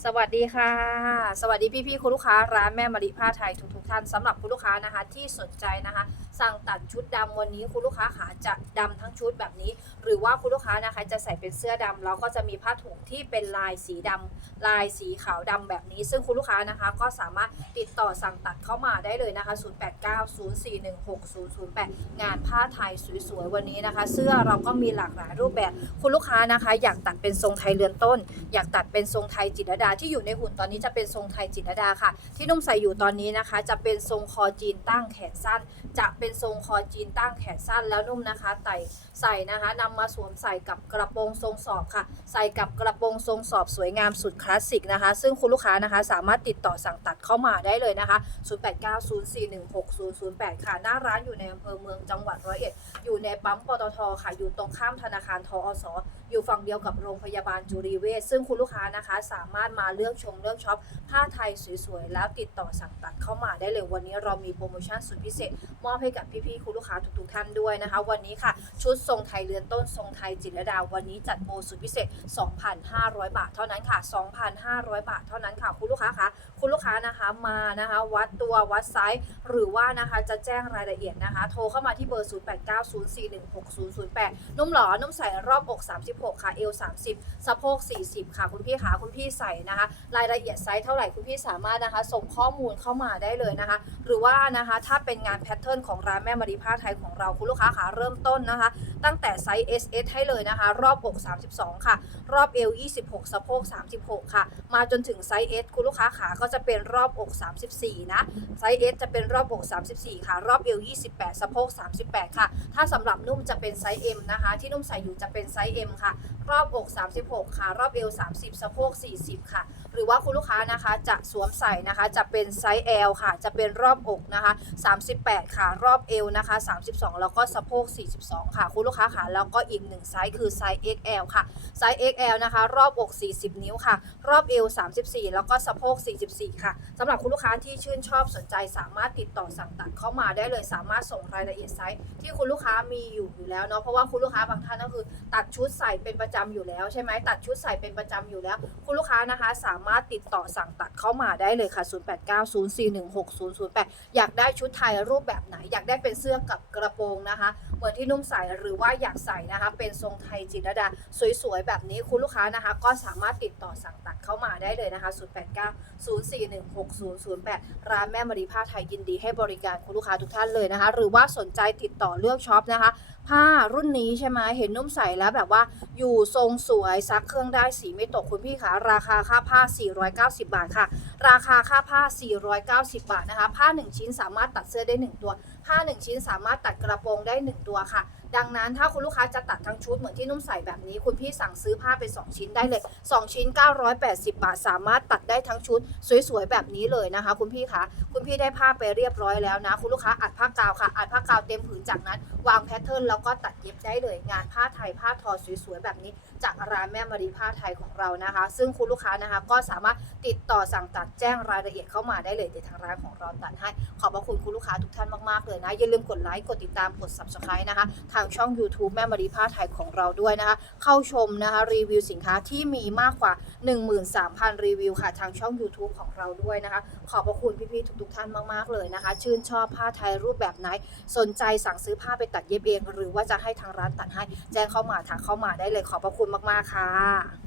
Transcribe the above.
สวัสดีค่ะ สวัสดีพี่ๆคุณลูกค้าร้านแม่มาริผ้าไทยทุกๆท่านสำหรับคุณลูกค้านะคะที่สนใจนะคะสั่งตัดชุดดำวันนี้คุณลูกค้าขาจะดำทั้งชุดแบบนี้ หรือว่าคุณลูกค้านะคะจะใส่เป็นเสื้อดำแล้วก็จะมีผ้าถุงที่เป็นลายสีดำลายสีขาวดำแบบนี้ ซึ่งคุณลูกค้านะคะก็สามารถติดต่อสั่งตัดเข้ามาได้เลยนะคะ 0890416008 งานผ้าไทยสวยๆวันนี้นะคะ เสื้อเราก็มีหลากหลายรูปแบบ คุณลูกค้านะคะ อยากตัดเป็นทรงไทยเรือนต้น อยากตัดเป็นทรงไทยจิตรดาที่อยู่ในหุ่นตอนนี้จะเป็นทรงไทยจิตรดาค่ะ ที่นุ่มใส่อยู่ตอนนี้นะคะ จะเป็นทรงคอจีนตั้งแขนสั้นจะเป็นทรงคอจีนตั้งแขนสั้นแล้วนุ่มนะคะไต่ใส่นะคะนำมาสวมใส่กับกระโปรงทรงสอบค่ะ ใส่กับกระโปรงทรงสอบสวยงามสุดคลาสสิกนะคะ ซึ่งคุณลูกค้านะคะ สามารถติดต่อสั่งตัดเข้ามาได้เลยนะคะ 0890416008 ค่ะ หน้าร้านอยู่ในอำเภอเมืองจังหวัดร้อยเอ็ด อยู่ในปั๊มปตทค่ะ อยู่ตรงข้ามธนาคารทอสอยู่ฝั่งเดียวกับโรงพยาบาลจุรีเวชซึ่งคุณลูกค้านะคะ สามารถมาเลือกชมเลือกช็อปผ้าไทยสวยๆแล้วติดต่อสั่งตัดเข้ามาได้เลยวันนี้เรามีโปรโมชั่นสุดพิเศษมอบให้กับพี่ๆคุณลูกค้าทุกๆท่านด้วยนะคะ วันนี้ค่ะ ชุดทรงไทยเรือนต้นทรงไทยจิตรดาวันนี้จัดโปรสุดพิเศษ 2,500 บาทเท่านั้นค่ะ 2,500 บาทเท่านั้นค่ะ คุณลูกค้าคะคุณลูกค้านะคะมานะคะ วัดตัววัดไซส์หรือว่านะคะจะแจ้งรายละเอียดนะคะ โทรเข้ามาที่เบอร์ 0890416008 นุ่มหล่อนุ่มใส่รอบอก 36 ค่ะเอว 30 สะโพก 40 ค่ะ คุณพี่ขาคุณพี่ใส่นะคะ รายละเอียดไซส์เท่าไหร่คุณพี่สามารถนะคะ ส่งข้อมูลเข้ามาได้เลยนะคะ หรือว่านะคะถ้าเป็นงานแพทเทิร์นของร้านแม่มารีผ้าไทยของเราคุณลูกค้าขาเริ่มต้นนะคะ ตั้งแต่ไซส์ S S ให้เลยนะคะ รอบอก 32 ค่ะ รอบเอว 26 สะโพก 36 ค่ะ มาจนถึงไซส์ S คุณลูกค้าขาก็จะเป็นรอบอก 34 นะ ไซส์ S จะเป็นรอบอก 34 ค่ะ รอบเอว 28 สะโพก 38 ค่ะ ถ้าสำหรับนุ่มจะเป็นไซส์ M นะคะ ที่นุ่มใส่อยู่จะเป็นไซส์ M ค่ะ รอบอก 36 ค่ะ รอบเอว 30 สะโพก 40 ค่ะ หรือว่าคุณลูกค้านะคะจะสวมใส่นะคะจะเป็นไซส์ L ค่ะ จะเป็นรอบอกนะคะ 38 ค่ะ รอบเอวนะคะ 32 แล้วก็สะโพก 42 ค่ะ คุณลูกค้าค่ะแล้วก็อีกหนึ่งไซส์คือไซส์ XL ค่ะ ไซส์ XL นะคะ รอบอก 40 นิ้วค่ะ รอบเอว 34 แล้วก็สะโพก 44 ค่ะสำหรับคุณลูกค้าที่ชื่นชอบสนใจสามารถติดต่อสั่งตัดเข้ามาได้เลยสามารถส่งรายละเอียดไซส์ที่คุณลูกค้ามีอยู่อยู่แล้วเนาะเพราะว่าคุณลูกค้าบางท่านก็คือตัดชุดใส่เป็นประจำอยู่แล้วใช่ไหมตัดชุดใส่เป็นประจำอยู่แล้ว คุณลูกค้านะคะสามามารถติดต่อสั่งตัดเข้ามาได้เลยค่ะ 0890416008 อยากได้ชุดไทยรูปแบบไหน อยากได้เป็นเสื้อกับกระโปรงนะคะ เหมือนที่นุ่มใส่หรือว่าอยากใส่นะคะ เป็นทรงไทยจิตรดา สวยๆ แบบนี้คุณลูกค้านะคะ ก็สามารถติดต่อสั่งตัดเข้ามาได้เลยนะคะ 0890416008 ร้านแม่มารีผ้าไทยยินดีให้บริการคุณลูกค้าทุกท่านเลยนะคะ หรือว่าสนใจติดต่อเลือกช็อปนะคะ ผ้ารุ่นนี้ใช่ไหมเห็นนุ่มใส่แล้วแบบว่าอยู่ทรงสวยซักเครื่องได้สีไม่ตกคุณพี่คะราคาค่าผ้า 490 บาทค่ะ ราคาค่าผ้า 490 บาทนะคะ ผ้า 1 ชิ้นสามารถตัดเสื้อได้ 1 ตัว ผ้า 1 ชิ้นสามารถตัดกระโปรงได้ 1 ตัวค่ะ ดังนั้นถ้าคุณลูกค้าจะตัดทั้งชุดเหมือนที่นุ่มใส่แบบนี้ คุณพี่สั่งซื้อผ้าไป 2 ชิ้นได้เลย 2 ชิ้น 980 บาท สามารถตัดได้ทั้งชุด สวยๆ แบบนี้เลยนะคะ คุณพี่คะคุณพี่ได้ผ้าไปเรียบร้อยแล้วนะ คุณลูกค้าอัดผ้ากาวค่ะ อัดผ้ากาวเต็มผืนจากนั้น วางแพทเทิร์นแล้วก็ตัดเย็บได้เลยงานผ้าไทยผ้าทอสวยๆแบบนี้ จากร้านแม่มารีผ้าไทยของเรานะคะ ซึ่งคุณลูกค้านะคะก็สามารถติดต่อสั่งตัดแจ้งรายละเอียดเข้ามาได้เลยเดี๋ยวทางร้านของเราตัดให้ขอบพระคุณคุณลูกค้าทุกท่านมากๆเลยนะอย่าลืมกดไลค์กดติดตามกด subscribe นะคะทางช่อง YouTube แม่มารีผ้าไทยของเราด้วยนะคะ เข้าชมนะคะรีวิวสินค้าที่มีมากกว่า 13,000 รีวิวค่ะ ทางช่อง YouTube ของเราด้วยนะคะ ขอบพระคุณพี่ๆทุกๆท่านมากๆเลยนะคะ ชื่นชอบผ้าไทยรูปแบบไหน สนใจสั่งซื้อผ้าไปตัดเย็บเอง หรือว่าจะให้ทางร้านตัดให้แจ้งเข้ามาทางเข้ามาได้เลยขอบพระคุณมากๆค่ะ